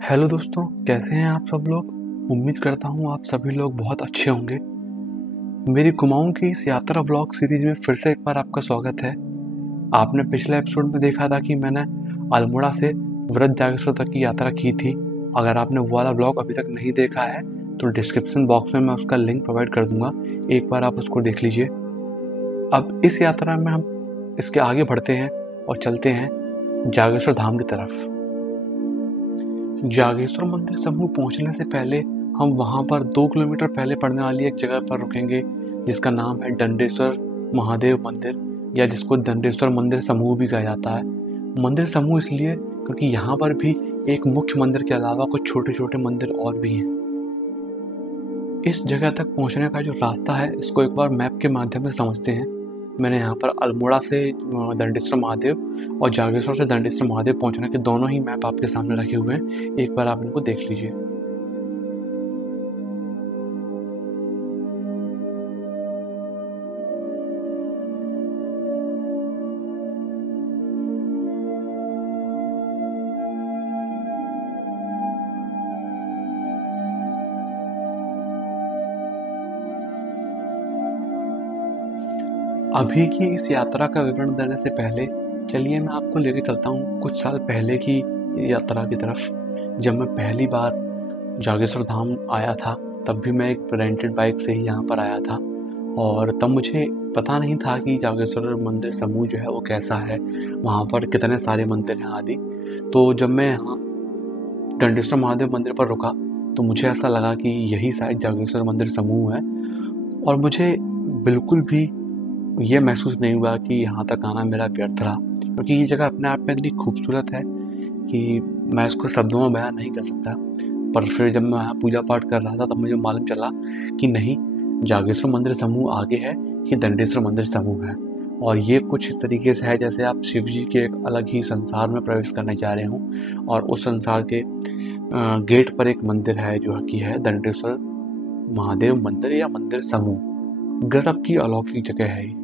Hello दोस्तों, कैसे हैं आप सब लोग। उम्मीद करता हूँ आप सभी लोग बहुत अच्छे होंगे। मेरी कुमाऊं की इस यात्रा व्लॉग सीरीज में फिर से एक बार आपका स्वागत है। आपने पिछले एपिसोड में देखा था कि मैंने अल्मोड़ा से वृद्ध जागेश्वर तक की यात्रा की थी। अगर आपने वो वाला व्लॉग अभी तक नहीं देखा है तो डिस्क्रिप्शन बॉक्स में मैं उसका लिंक प्रोवाइड कर दूंगा, एक बार आप उसको देख लीजिए। अब इस यात्रा में हम इसके आगे बढ़ते हैं और चलते हैं जागेश्वर धाम की तरफ। जागेश्वर मंदिर समूह पहुंचने से पहले हम वहां पर 2 किलोमीटर पहले पड़ने वाली एक जगह पर रुकेंगे जिसका नाम है दंडेश्वर महादेव मंदिर, या जिसको दंडेश्वर मंदिर समूह भी कहा जाता है। मंदिर समूह इसलिए क्योंकि यहाँ पर भी एक मुख्य मंदिर के अलावा कुछ छोटे छोटे मंदिर और भी हैं। इस जगह तक पहुंचने का जो रास्ता है इसको एक बार मैप के माध्यम से समझते हैं। मैंने यहाँ पर अल्मोड़ा से दंडेश्वर महादेव और जागेश्वर से दंडेश्वर महादेव पहुंचने के दोनों ही मैप आपके सामने रखे हुए हैं, एक बार आप इनको देख लीजिए। अभी की इस यात्रा का विवरण देने से पहले चलिए मैं आपको लेके चलता हूँ कुछ साल पहले की यात्रा की तरफ। जब मैं पहली बार जागेश्वर धाम आया था तब भी मैं एक रेंटेड बाइक से ही यहाँ पर आया था, और तब मुझे पता नहीं था कि जागेश्वर मंदिर समूह जो है वो कैसा है, वहाँ पर कितने सारे मंदिर हैं आदि। तो जब मैं यहाँ दंडेश्वर महादेव मंदिर पर रुका तो मुझे ऐसा लगा कि यही शायद जागेश्वर मंदिर समूह है, और मुझे बिल्कुल भी ये महसूस नहीं हुआ कि यहाँ तक आना मेरा व्यर्थ रहा, क्योंकि ये जगह अपने आप में इतनी खूबसूरत है कि मैं इसको शब्दों में बयान नहीं कर सकता। पर फिर जब मैं यहाँ पूजा पाठ कर रहा था तब मुझे मालूम चला कि नहीं, जागेश्वर मंदिर समूह आगे है, ये दंडेश्वर मंदिर समूह है। और ये कुछ इस तरीके से है जैसे आप शिव जी के एक अलग ही संसार में प्रवेश करने जा रहे हों, और उस संसार के गेट पर एक मंदिर है जो कि है दंडेश्वर महादेव मंदिर या मंदिर समूह। गजब की अलौकिक जगह है।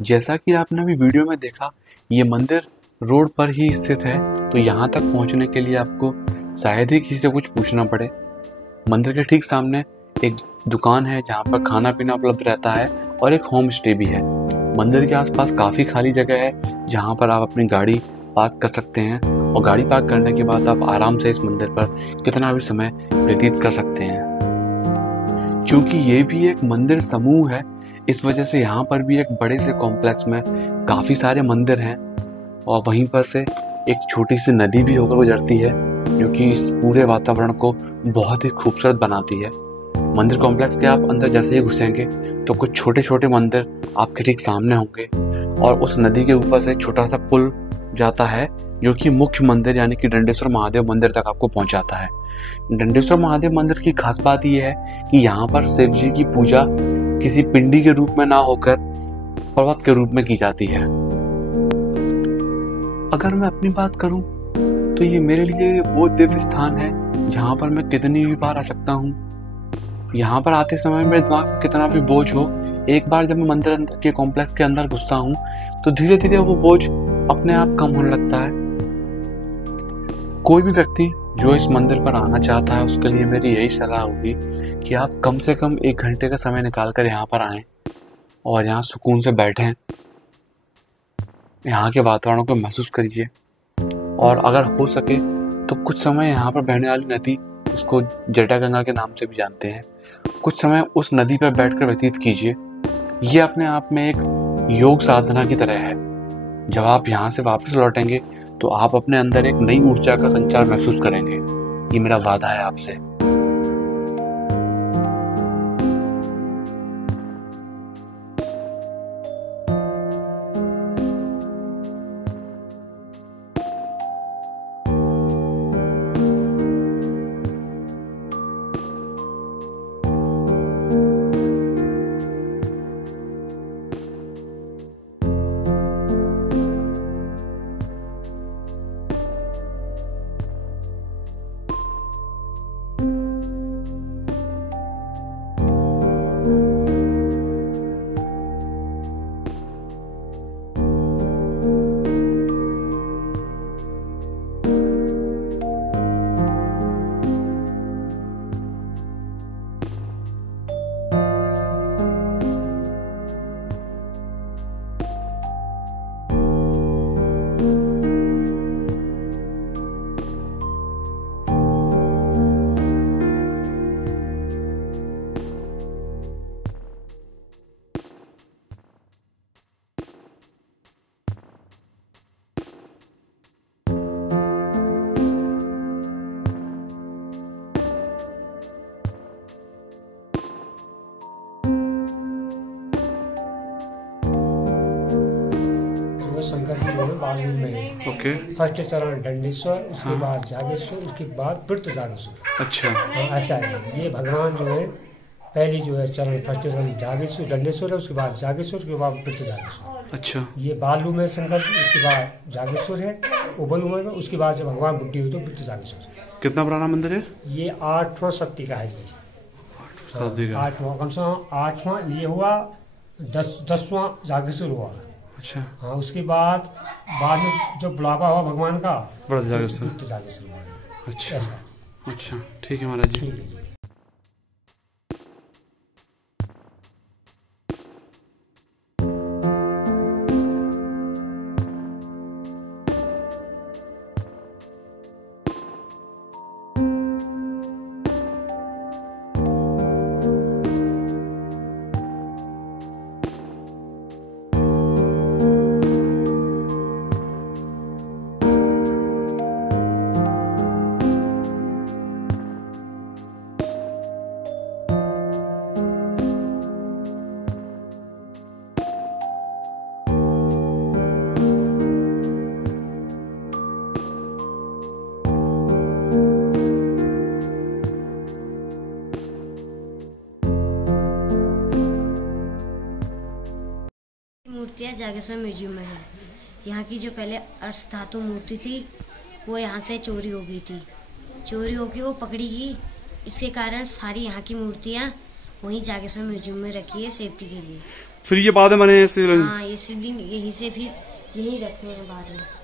जैसा कि आपने अभी वीडियो में देखा, ये मंदिर रोड पर ही स्थित है, तो यहाँ तक पहुँचने के लिए आपको शायद ही किसी से कुछ पूछना पड़े। मंदिर के ठीक सामने एक दुकान है जहाँ पर खाना पीना उपलब्ध रहता है और एक होम स्टे भी है। मंदिर के आसपास काफ़ी खाली जगह है जहाँ पर आप अपनी गाड़ी पार्क कर सकते हैं और गाड़ी पार्क करने के बाद आप आराम से इस मंदिर पर कितना भी समय व्यतीत कर सकते हैं। क्योंकि ये भी एक मंदिर समूह है, इस वजह से यहाँ पर भी एक बड़े से कॉम्प्लेक्स में काफ़ी सारे मंदिर हैं और वहीं पर से एक छोटी सी नदी भी होकर गुजरती है जो कि इस पूरे वातावरण को बहुत ही खूबसूरत बनाती है। मंदिर कॉम्प्लेक्स के आप अंदर जैसे ही घुसेंगे तो कुछ छोटे छोटे मंदिर आपके ठीक सामने होंगे और उस नदी के ऊपर से एक छोटा सा पुल जाता है जो कि मुख्य मंदिर यानी कि दंडेश्वर महादेव मंदिर तक आपको पहुंचाता है। दंडेश्वर महादेव मंदिर की खास बात यह है कि यहाँ पर शिव जी की पूजा किसी पिंडी के रूप में ना होकर पर्वत के रूप में की जाती है। अगर मैं अपनी बात करूं तो ये मेरे लिए वो दिव्य स्थान है जहाँ पर मैं कितनी भी बार आ सकता हूँ। यहाँ पर आते समय मेरे दिमाग में कितना भी बोझ हो, एक बार जब मैं मंदिर के कॉम्प्लेक्स के अंदर घुसता हूँ तो धीरे धीरे वो बोझ अपने आप कम होने लगता है। कोई भी व्यक्ति जो इस मंदिर पर आना चाहता है उसके लिए मेरी यही सलाह होगी कि आप कम से कम 1 घंटे का समय निकाल कर यहाँ पर आएं और यहाँ सुकून से बैठें, यहाँ के वातावरण को महसूस करिए और अगर हो सके तो कुछ समय यहाँ पर बहने वाली नदी, इसको जटागंगा के नाम से भी जानते हैं, कुछ समय उस नदी पर बैठकर व्यतीत कीजिए। ये अपने आप में एक योग साधना की तरह है। जब आप यहाँ से वापस लौटेंगे तो आप अपने अंदर एक नई ऊर्जा का संचार महसूस करेंगे। ये मेरा वादा है आपसे। शंकर जी जो है बालूर में है। ओके। फर्स्ट चरण दंडेश्वर, उसके बाद जागेश्वर, उसके बाद वृत्त जागेश्वर। अच्छा। हाँ, ऐसा है। ये भगवान जो है पहली जो है चरण फर्स्ट चरण जागेश्वर दंडेश्वर है, उसके बाद जागेश्वर, उसके बाद वृत्त जागेश्वर। अच्छा। ये बालू में शंकर जी, उसके बाद जागेश्वर है ओबन उमर में, उसके बाद जब भगवान बुद्धि हुई तो वृत्त जागेश्वर। कितना पुराना मंदिर है? ये 8वां शताब्दी का है जी। 8वां कम से कम 8वां ये हुआ, 10वां जागेश्वर हुआ। अच्छा। हाँ, उसके बाद में जो बुढ़ापा हुआ भगवान का वृत्त जागेश्वर। अच्छा अच्छा, ठीक है महाराज जी। ठीक है जी। मूर्तियाँ जागेश्वर म्यूजियम में है। यहाँ की जो पहले अर्श धातु मूर्ति थी वो यहाँ से चोरी हो गई थी। चोरी होकर वो पकड़ी गई, इसके कारण सारी यहाँ की मूर्तियाँ वहीं जागेश्वर म्यूजियम में रखी है सेफ्टी के लिए। फिर ये बाद में बने हैं? हाँ, ये शिवलिंग यहीं से फिर यहीं रखते हैं बाद में।